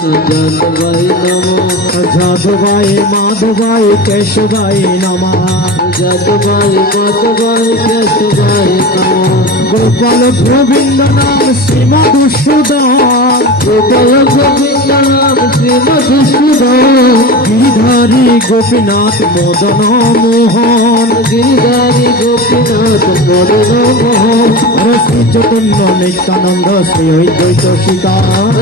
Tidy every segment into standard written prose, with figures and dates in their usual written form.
যাদবায় নমঃ যাদবায় মাধবায় কেশবায় নমঃ যাদবায় মাধবায় কেশবায় নমঃ গোপাল গোবিন্দ নাম শ্রী মধুসূদন গোপাল গোবিন্দ নাম শ্রী মধুসূদন গিরিধারী গোপীনাথ মদন মোহন গিরিধারী গোপীনাথ মদন মোহন শ্রী চৈতন্য নিত্যানন্দ শ্রী অদ্বৈত সীতা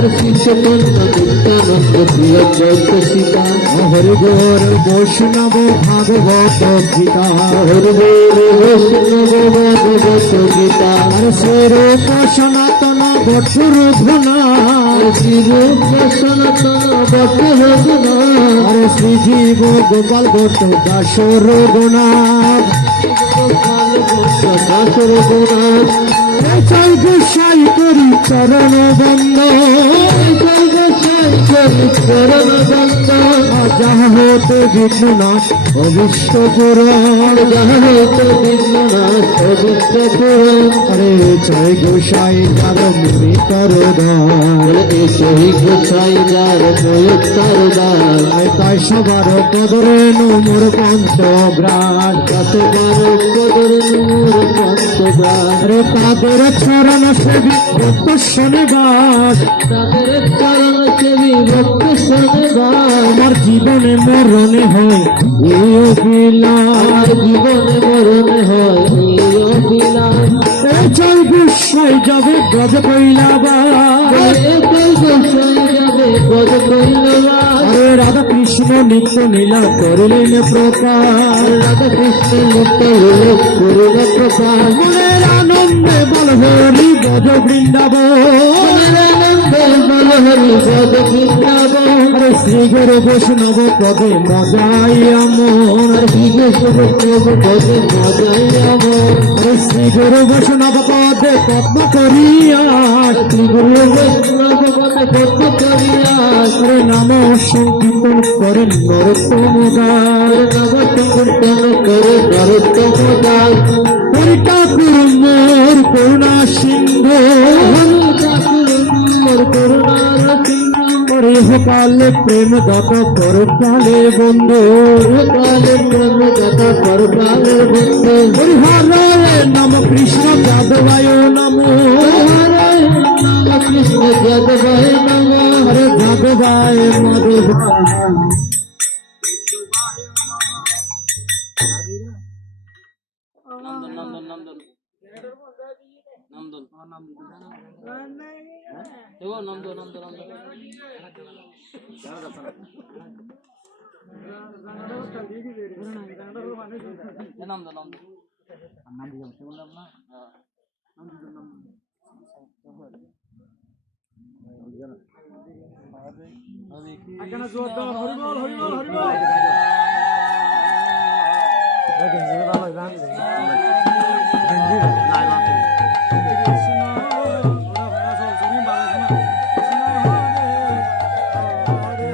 শ্রী চৈতন্য নিত্যানন্দ শ্রী অদ্বৈত সীতা হরি গৌর বৈষ্ণব ভাগবত গীতা হরি গৌর বৈষ্ণব ভাগবত গীতা স্বরূপ সনাতন বট রঘুনাথ শ্রীরূপ সনাতন বট রঘুনাথ শ্রীজীব গোপাল ভট্ট দাস রঘুনাথ গোপাল ভট্ট দাস রঘুনাথ জয় গোসাই করি চরণ বন্দ জয় গোসাই করি চরণ বন্দ যাহা হতে বিঘ্ননাথ অবিষ্ট পুরাণ যাহা হতে বিঘ্ননাথ অবিষ্ট পুরাণ হরে জয় গোসাই যার মুনি তর জয় গোসাই যার মুনি তর তাই সবার কদরে নোমর পঞ্চগ্রাণ সবার কদরে নোমর পঞ্চগ্রাণ রে তাদের চরণ সেবী ভক্ত শনিবার তাদের চরণ সেবী ভক্ত শনিবার আমার জীবনে মরণে হয় এই অভিলাষ জীবনে মরণে হয় এই অভিলাষ জয় গোসাই যাবে গজ কৈলাবাস জয় গোসাই যাবে গজ কৈলাবাস রাধা কৃষ্ণ নিত্য নীলা করলেন প্রকাশ রাধা কৃষ্ণ নিত্য লীলা করিলেন প্রকাশ মনের আনন্দে বল হরি গজ বৃন্দাবন আনন্দে বল হরি গজ বৃন্দাবন শ্রী গুরু বৈষ্ণব পদে মজাই আমন শ্রী বৈষ্ণব পদে মজাই আমন শ্রী গুরু বৈষ্ণব পদে পদ্ম করিয়া শ্রী গুরু বৈষ্ণব পদে পদ্ম করিয়া নাম সংকীর্তন করেন নরোত্তম দাস নাম সংকীর্তন করে নরোত্তম দাস হরি ঠাকুর মোর করুণা সিন্ধু মোর করুণার সিন্ধু হরি কালে প্রেম দত পরকালে বন্ধু কালে প্রেম দত পরকালে বন্ধু হরি হরে নম কৃষ্ণ যাদবায় নমো হরে নাম কৃষ্ণ যাদবায় নমঃ হরে যাদবায় মাধবায়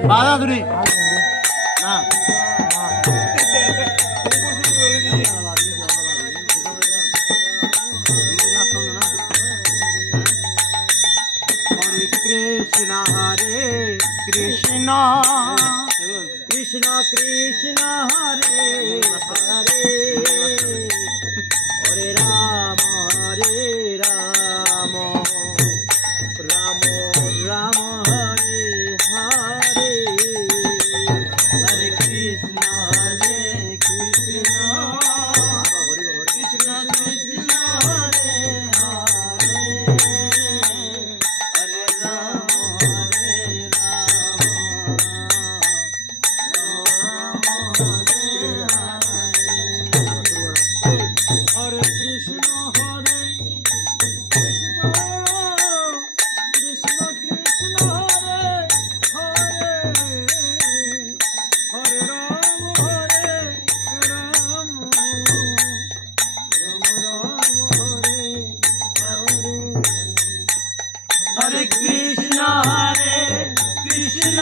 বাদাদুরি না হরে কৃষ্ণ হরে কৃষ্ণ কৃষ্ণ কৃষ্ণ হরে হরে হরে রাম রাম রাম রাম হরে হরে হরে কৃষ্ণ কৃষ্ণ কৃষ্ণ কৃষ্ণ হরে হরে হরে রাম হরে কৃষ্ণ হরে কৃষ্ণ কৃষ্ণ কৃষ্ণ হরে হরে হরে রাম রাম রাম হরে হরে হরে কৃষ্ণ কৃষ্ণ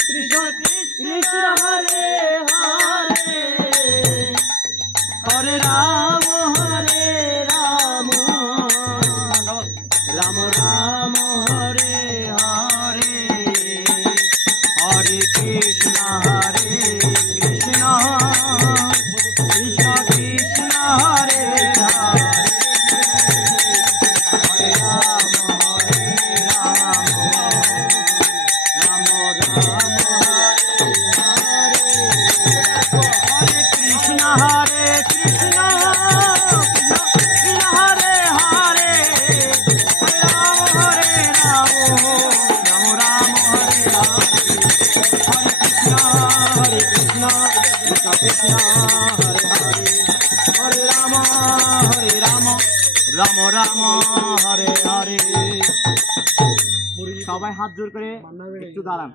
কৃষ্ণ কৃষ্ণ হরে হরে হরে রাম রাম রাম হরে হরে কৃষ্ণ হরে কৃষ্ণ কৃষ্ণ কৃষ্ণ হরে হরে হরে রাম রাম রাম হরে কৃষ্ণ হরে কৃষ্ণ কৃষ্ণ হরে হরে হরে রাম রাম রাম হরে হরে কৃষ্ণ কৃষ্ণ কৃষ্ণ হরে হরে হরে রাম রাম রাম হরে হরে। সবাই হাত জোর করে একটু দাঁড়ান।